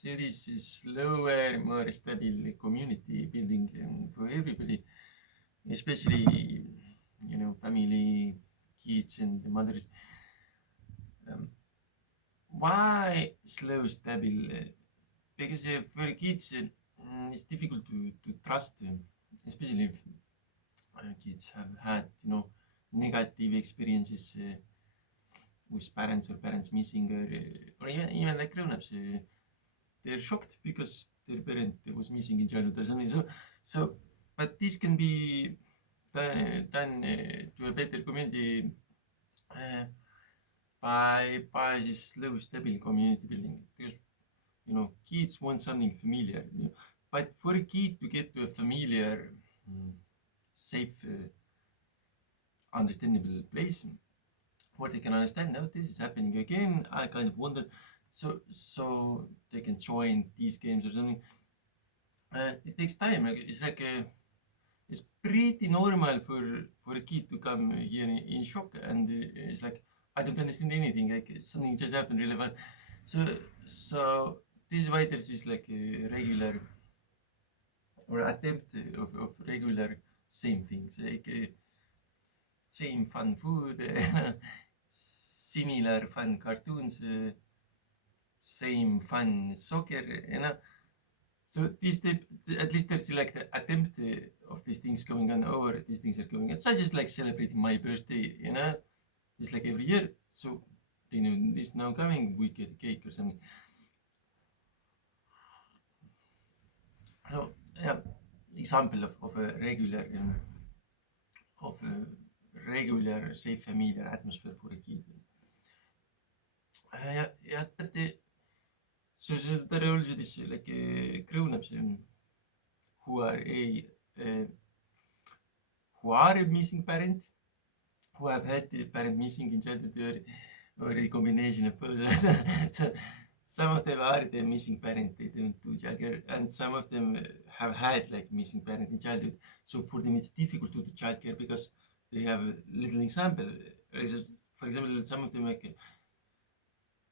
So this is slower, more stable community building for everybody, especially family, kids, and the mothers. Um, why slow, stable? Because for kids, it's difficult to trust, especially if kids have had negative experiences with parents missing, or even like grown-ups. They're shocked because their parent was missing in childhood or something. So, but this can be done to a better community uh, by this slow, stable community building. Because kids want something familiar. But for a kid to get to a familiar, safe, understandable place where they can understand, now this is happening again. I kind of wanted, so they can join these games or something. It takes time. It's like it's pretty normal for a kid to come here in shock, and it's like I don't understand anything. Like something just happened really bad. So this is why there's this like regular or attempt of regular same things, like same fun food, similar fun cartoons, same fun soccer, So this at least there's like the attempt of these things going on, or these things are going on. Such as like celebrating my birthday, it's like every year. So this now coming, we get a cake or something. So yeah, example of a regular of a regular safe familiar atmosphere for a kid. Yeah, so there are also this like grown-ups who are uh, who are a missing parent, who have had the parent missing in childhood, or a combination of both. So some of them are the missing parent, they don't do childcare, and some of them have had like missing parent in childhood. So for them it's difficult to do childcare because they have a little example. For example, some of them like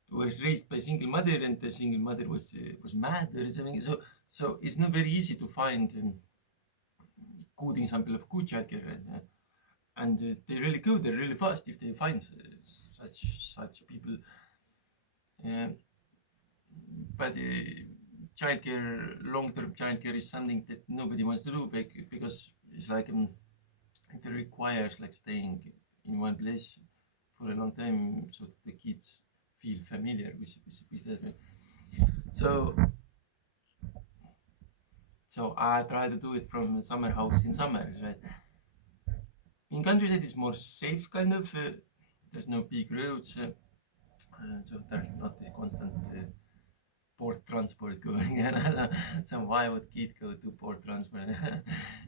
was raised by single mother, and the single mother was mad or something. So it's not very easy to find good example of good childcare, and they're really good. They're really fast if they find such people. Uh, but childcare, long-term childcare is something that nobody wants to do because it's like it requires like staying in one place for a long time so that the kids feel familiar with that. So so I try to do it from summer house in summer, right? In countries it is more safe, kind of. There's no big roads, so there's not this constant port transport going on. So why would kid go to port transport?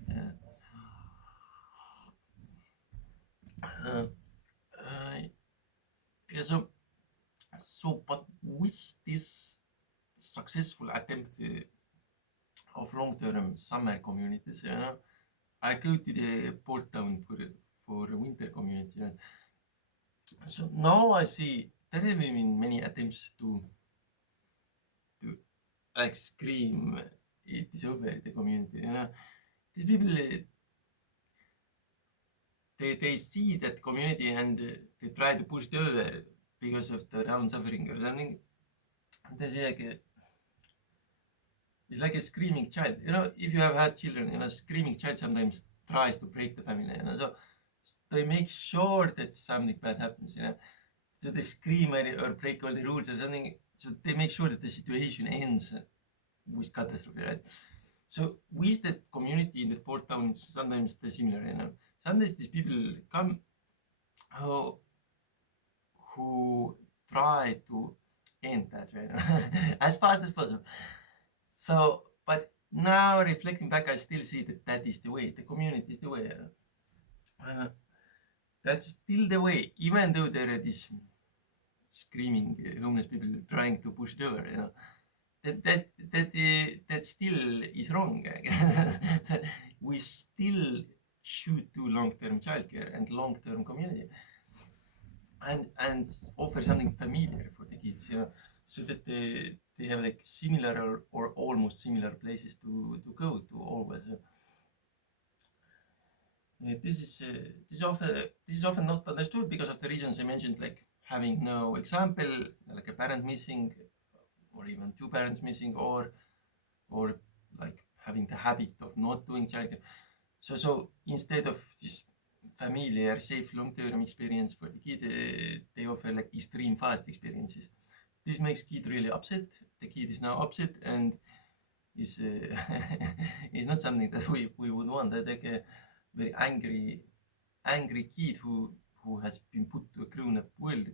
Yeah. Uh, uh, yeah, but with this successful attempt of long-term summer communities, I go to the port town for a winter community. So now I see there have been many attempts to like scream it is over the community. These people they see that community, and they try to push it over because of their own suffering or something. They say like it's like a screaming child. If you have had children, screaming child sometimes tries to break the family. So they make sure that something bad happens. So they scream or break all the rules or something. So they make sure that the situation ends with catastrophe, right? So with the community in the port towns, sometimes they're similar. Sometimes these people come who who try to end that, right? As fast as possible. So, but now reflecting back, I still see that that is the way. The community is the way. Uh, that's still the way, even though there are these screaming homeless people trying to push it over. That still is wrong. So we still should do long-term childcare and long-term community, and offer something familiar for the kids. so that they have like similar or almost similar places to go to always. This is often not understood because of the reasons I mentioned, like having no example, like a parent missing, or even two parents missing, or like having the habit of not doing childcare. So instead of this familiar, safe, long-term experience for the kid, they offer like extreme fast experiences. This makes kid really upset. The kid is now upset and is is not something that we would want. That like a very angry kid who has been put to a grown-up world.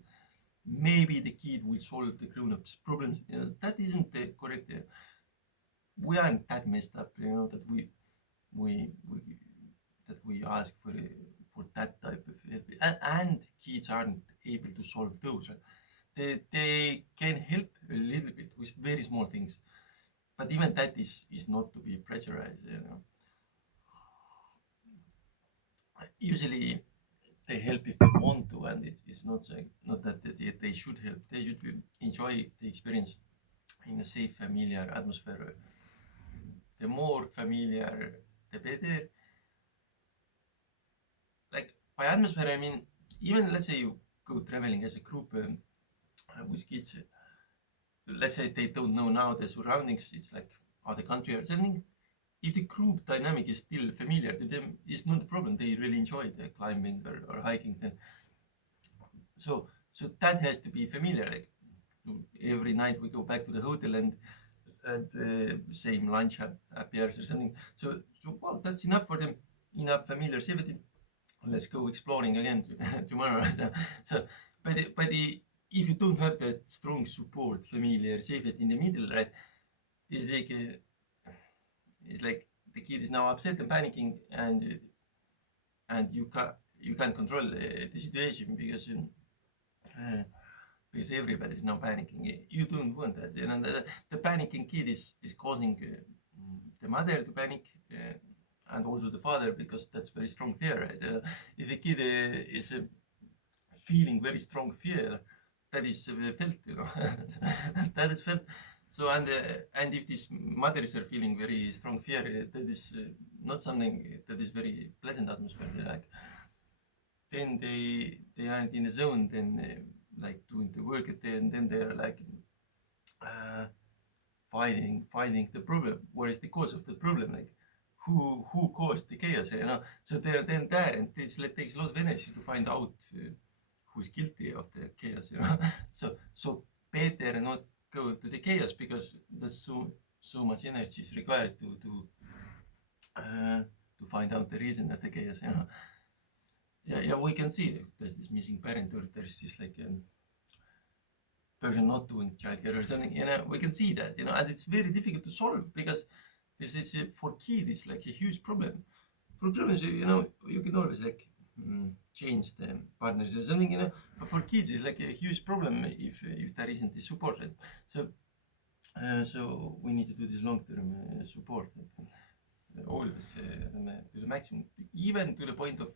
Maybe the kid will solve the grown-up's problems. That isn't the correct. We aren't that messed up, that we that we ask for that type of help. And kids aren't able to solve those. Right? They can help a little bit with very small things, but even that is not to be pressurized. Usually they help if they want to, and it's not that they should help. They should enjoy the experience in a safe, familiar atmosphere. The more familiar, the better. Like by atmosphere, I mean even let's say you go traveling as a group with kids. Let's say they don't know now the surroundings. It's like other country or something. If the group dynamic is still familiar to them, it's not a problem. They really enjoy the climbing or hiking. Then so that has to be familiar. Like every night we go back to the hotel and same lunch appears or something. So well, that's enough for them. Enough familiar safety. Let's go exploring again tomorrow. So, if you don't have that strong support, familiar safety in the middle, right? It's like the kid is now upset and panicking, and you can't control the situation because everybody is now panicking. You don't want that, and the panicking kid is causing the mother to panic. And also the father, because that's very strong fear, right? If a kid is feeling very strong fear, that is felt. That is felt. So and if these mothers are feeling very strong fear, that is not something that is very pleasant atmosphere. Like then they aren't in the zone, then like doing the work, and then they're like uh, finding the problem. What is the cause of the problem? Like who caused the chaos? So they're then there, and it takes a lot of energy to find out who's guilty of the chaos. So better not go to the chaos because there's so much energy is required to find out the reason of the chaos. Yeah, we can see there's this missing parent, or there's this like person not doing childcare or something. We can see that. And it's very difficult to solve because this is for kids, it's like a huge problem. For grown-ups, you can always like change the partners or something. But for kids, it's like a huge problem if there isn't the support. Right? So we need to do this long-term support. Always to the maximum, even to the point of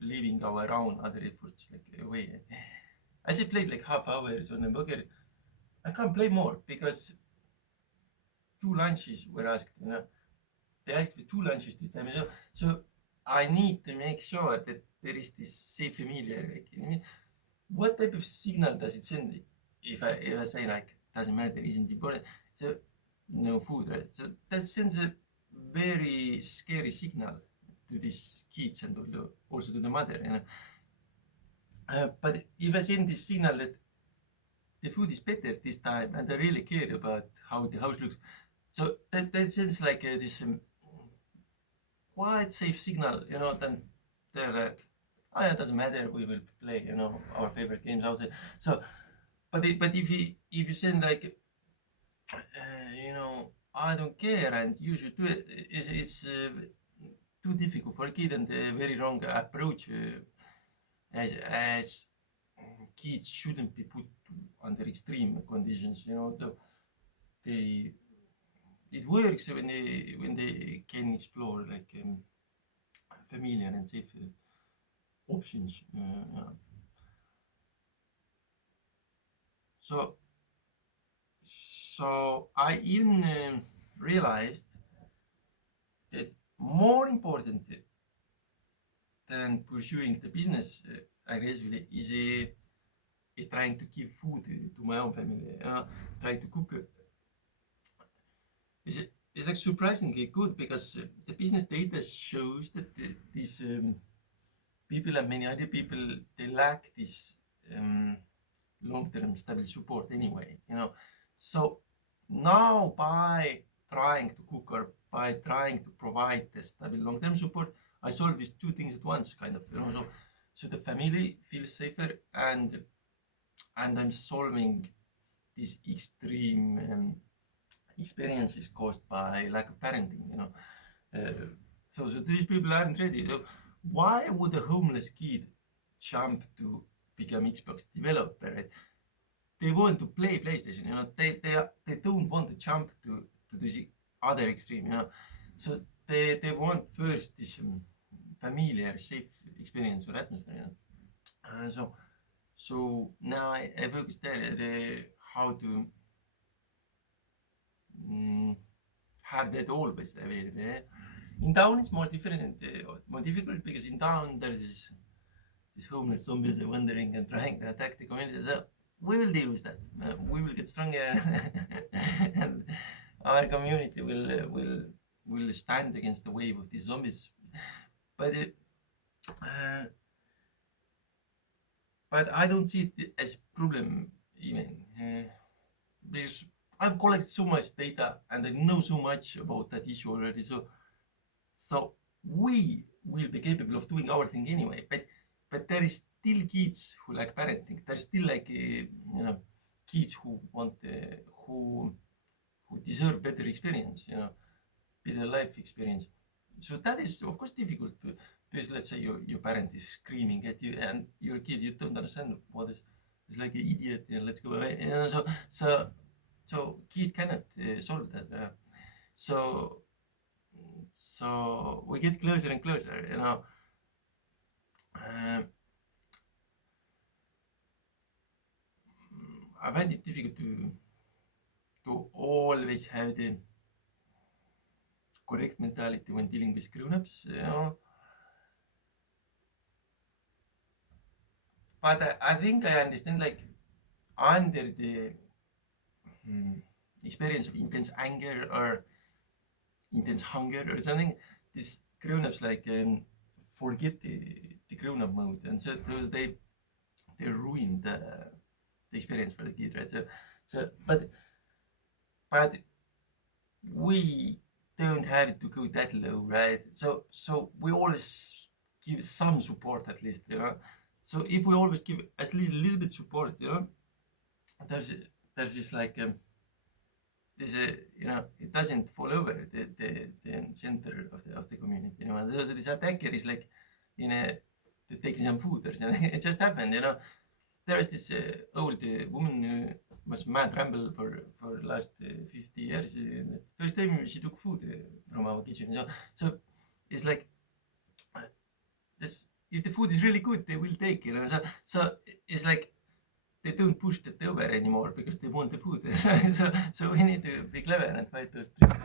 leaving our own other efforts like away. I just played like half hours on the poker. I can't play more because two lunches were asked. They asked for two lunches this time. So I need to make sure that there is this safe familiar. Like, I mean, what type of signal does it send if I say like doesn't matter, isn't important? So no food, right? So that sends a very scary signal to these kids and also to the mother. But if I send this signal that the food is better this time and I really care about how the house looks, so that sends like this quite safe signal. Then they're like, oh yeah, it doesn't matter, we will play our favorite games outside. So but if you send like I don't care and you should do it, it's too difficult for a kid and a very wrong approach, as kids shouldn't be put under extreme conditions. They it works when they can explore like familiar and safe options. Yeah. So So I even realized that more important than pursuing the business aggressively is trying to give food to my own family, trying to cook. It's like surprisingly good because the business data shows that these people and many other people, they lack this um, long-term stable support anyway, you know. So now by trying to cook or by trying to provide the stable long-term support, I solve these two things at once, kind of, you know. So the family feels safer, and I'm solving these extreme experiences caused by lack of parenting, you know. So these people aren't ready. So why would a homeless kid jump to become Xbox developer? Right? They want to play PlayStation, you know. They don't want to jump to this other extreme, you know. So they want first this familiar, safe experience or atmosphere, you know. So now I focus there how to have that always available. In town, it's more different, more difficult because in town there's this homeless zombies wandering and trying to attack the community. So we will deal with that. We will get stronger, and our community will stand against the wave of these zombies. But but I don't see it as a problem even because I've collected so much data and I know so much about that issue already. So we will be capable of doing our thing anyway. But there is still kids who like parenting. There's still like you know, kids who want who deserve better experience. You know, better life experience. So that is of course difficult because let's say your parent is screaming at you and your kid, you don't understand what is like an idiot. You know, let's go away. You know, so kid cannot solve that. So so we get closer and closer. You know. I find it difficult to always have the correct mentality when dealing with grown-ups, you know. But I think I understand, like, under the experience of intense anger or intense hunger or something, these grown-ups like forget the grown-up mode, and so they ruin the experience for the kid, right? But we don't have to go that low, right? So we always give some support at least, you know. So if we always give at least a little bit support, you know, there's just like this, you know, it doesn't fall over the center of the community, you know. And so this attacker is like, you know, taking some food or something. It just happened, you know. There is this old woman who was mad ramble for last 50 years. First time she took food from our kitchen. So it's like this. If the food is really good, they will take, you know. So it's like they don't push that over anymore because they want the food. So we need to be clever and fight those tricks.